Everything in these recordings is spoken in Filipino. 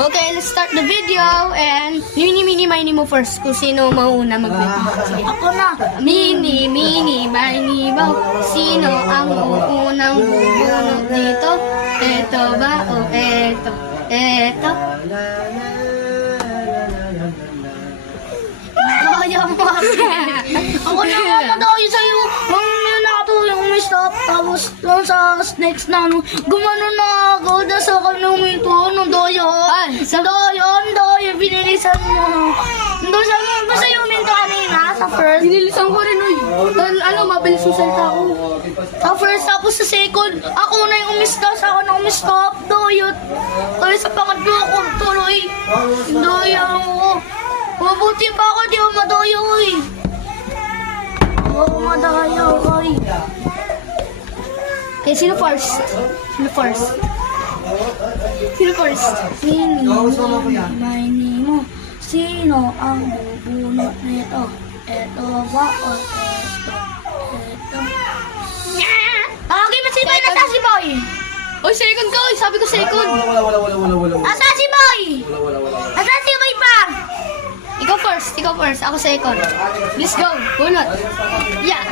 Okay, let's start the video. And mini, mo first kung sino mauna mag-video. Ako na. Mini, mo. Sino ang unang bubunot dito? Eto ba o eto? Eto? Kaya mo. Ako na nga madayo sa'yo. Ang yun ako yung may stop. Tapos lang sa next na ano. Gumano na ako. Nasa ka nung ito. Nung doyo. Doyo. Binilisan mo. Doon sa mo. Basta yung minto kanina. Sa first. Binilisan ko rin, uy. Ano, mabilis yung salita ko. Sa first. Tapos sa second. Ako na yung umistop. Ako na umistop. Doyo. Kaya sa pangatlo ako tuloy. Doyo ako. Mabuti pa ako, di ako madayo eh. Ako madayo eh. Okay, sino first? Mini mo. Sino ang bubunot nito? Eto ba o eto? Okay, ba't si Boy nasa si Boy? Uy, second ka, uy. Sabi ko second. Nasa si Boy? Nasa si Boy pa? Ikaw first. Ako second. Let's go. Bunot. Yeah.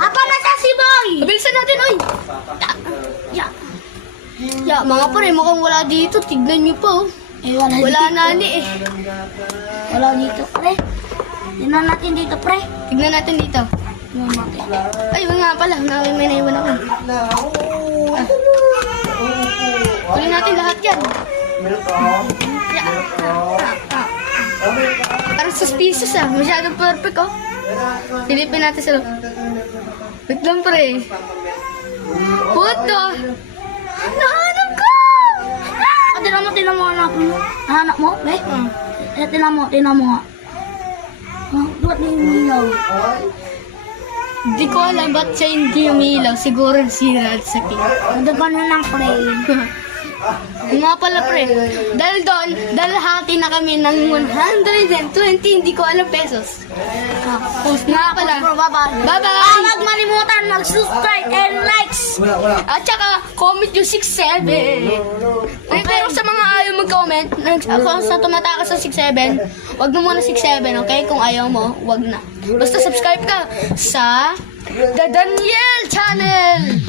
Apa nasa si Boy? Mabilisan natin, uy. Yeah. Yeah, mga pare, mukhang wala dito. Tignan nyo po. Wala nani eh. Wala dito, pre. Tingnan natin dito, pre. Tignan natin dito. Tingnan natin. Ay, nga pala. May naiwan ako. Kunin natin lahat yan. Yeah. Parang suspicious ah. Masyadong perfect oh. Silipin natin sa loob. Wait lang pre. What the? Nahanap ko! Tinan mo anak mo. Anak mo, be? Tinan mo nga. Ba't di umilaw? Di ko alam ba't siya hindi umilaw. Siguro sira at sakit. Nadagan na ng pre. Nga pala pre. Dahil hati na kami ng 120, hindi ko alam pesos. Post nga pala. Bye-bye! Huwag malimutan mag-subscribe and likes. At saka, comment yung 6-7. Pero sa mga ayaw mag-comment, kung sa tumatakas sa 6-7, wag mo muna 6-7, okay? Kung ayaw mo, wag na. Basta subscribe ka sa The Daniel Channel!